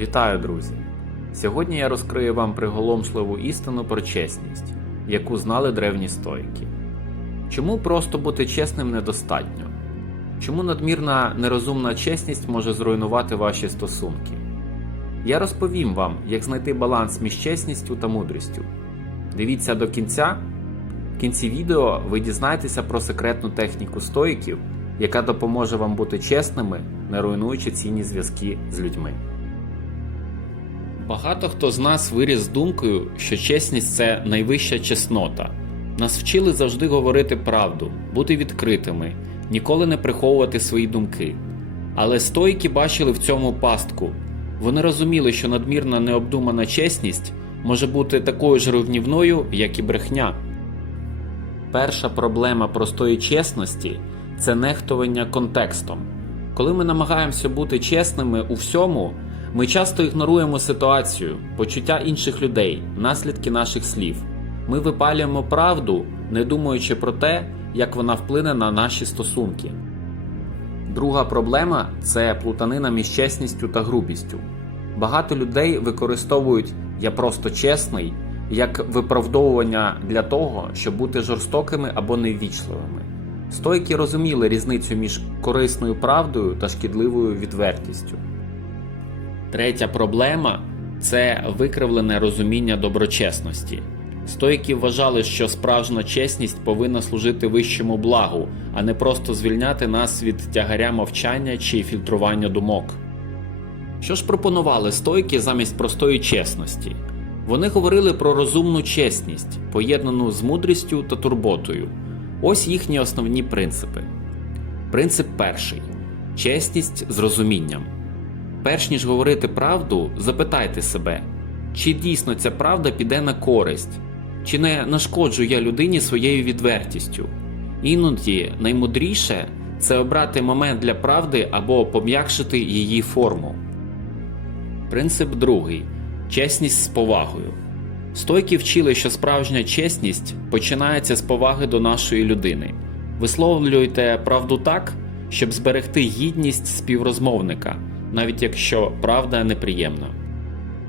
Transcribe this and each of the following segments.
Вітаю, друзі! Сьогодні я розкрию вам приголомшливу істину про чесність, яку знали древні стоїки. Чому просто бути чесним недостатньо? Чому надмірна нерозумна чесність може зруйнувати ваші стосунки? Я розповім вам, як знайти баланс між чесністю та мудрістю. Дивіться до кінця. В кінці відео ви дізнаєтеся про секретну техніку стоїків, яка допоможе вам бути чесними, не руйнуючи цінні зв'язки з людьми. Багато хто з нас виріс з думкою, що чесність це найвища чеснота. Нас вчили завжди говорити правду, бути відкритими, ніколи не приховувати свої думки. Але стойки бачили в цьому пастку. Вони розуміли, що надмірна необдумана чесність може бути такою ж руйнівною, як і брехня. Перша проблема простої чесності це нехтування контекстом. Коли ми намагаємося бути чесними у всьому, ми часто ігноруємо ситуацію, почуття інших людей, наслідки наших слів. Ми випалюємо правду, не думаючи про те, як вона вплине на наші стосунки. Друга проблема це плутанина між чесністю та грубістю. Багато людей використовують я просто чесний як виправдовування для того, щоб бути жорстокими або неввічливими. Стойки розуміли різницю між корисною правдою та шкідливою відвертістю. Третя проблема це викривлене розуміння доброчесності. Стойки вважали, що справжня чесність повинна служити вищому благу, а не просто звільняти нас від тягаря мовчання чи фільтрування думок. Що ж пропонували стойки замість простої чесності? Вони говорили про розумну чесність, поєднану з мудрістю та турботою. Ось їхні основні принципи. Принцип перший чесність з розумінням. Перш ніж говорити правду, запитайте себе, чи дійсно ця правда піде на користь, чи не нашкоджу я людині своєю відвертістю. Іноді наймудріше це обрати момент для правди або пом'якшити її форму. Принцип другий чесність з повагою. Стойки вчили, що справжня чесність починається з поваги до нашої людини. Висловлюйте правду так, щоб зберегти гідність співрозмовника, навіть якщо правда неприємна.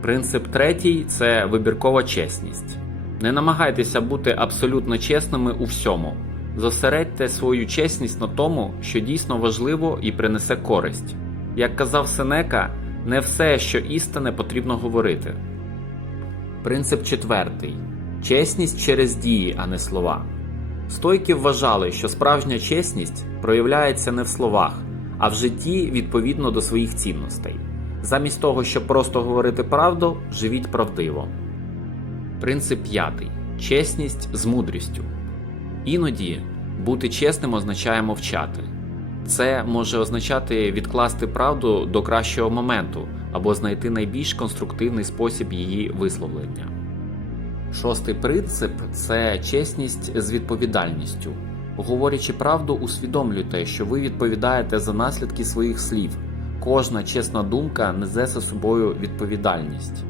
Принцип третій це вибіркова чесність. Не намагайтеся бути абсолютно чесними у всьому. Зосередьте свою чесність на тому, що дійсно важливо і принесе користь. Як казав Сенека, не все, що істине, потрібно говорити. Принцип четвертий чесність через дії, а не слова. Стойки вважали, що справжня чесність проявляється не в словах, а в житті відповідно до своїх цінностей. Замість того, щоб просто говорити правду, живіть правдиво. Принцип п'ятий чесність з мудрістю. Іноді бути чесним означає мовчати. Це може означати відкласти правду до кращого моменту або знайти найбільш конструктивний спосіб її висловлення. Шостий принцип це чесність з відповідальністю. Говорячи правду, усвідомлюйте, що ви відповідаєте за наслідки своїх слів. Кожна чесна думка несе за собою відповідальність.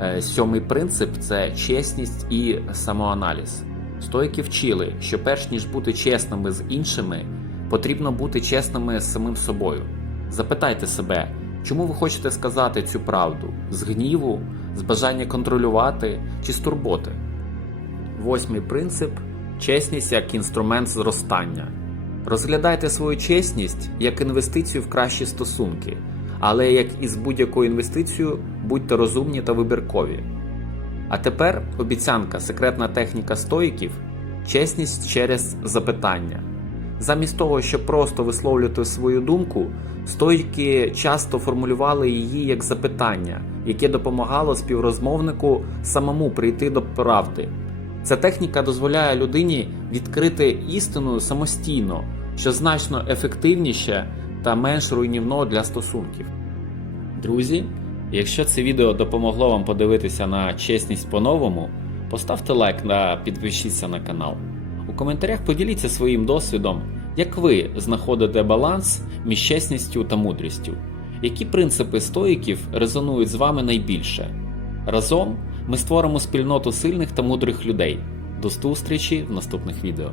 Е, Сьомий принцип це чесність і самоаналіз. Стойки вчили, що перш ніж бути чесними з іншими, потрібно бути чесними з самим собою. Запитайте себе, чому ви хочете сказати цю правду: з гніву, з бажання контролювати чи з турботи. Восьмий принцип чесність як інструмент зростання. Розглядайте свою чесність як інвестицію в кращі стосунки, але як і з будь-якою інвестицією, будьте розумні та вибіркові. А тепер обіцянка, секретна техніка стоїків чесність через запитання. Замість того, щоб просто висловлювати свою думку, стойки часто формулювали її як запитання, яке допомагало співрозмовнику самому прийти до правди. Ця техніка дозволяє людині відкрити істину самостійно, що значно ефективніше та менш руйнівно для стосунків. Друзі, якщо це відео допомогло вам подивитися на чесність по-новому, поставте лайк та підпишіться на канал. У коментарях поділіться своїм досвідом, як ви знаходите баланс між чесністю та мудрістю, які принципи стоїків резонують з вами найбільше. Разом ми створимо спільноту сильних та мудрих людей. До зустрічі в наступних відео.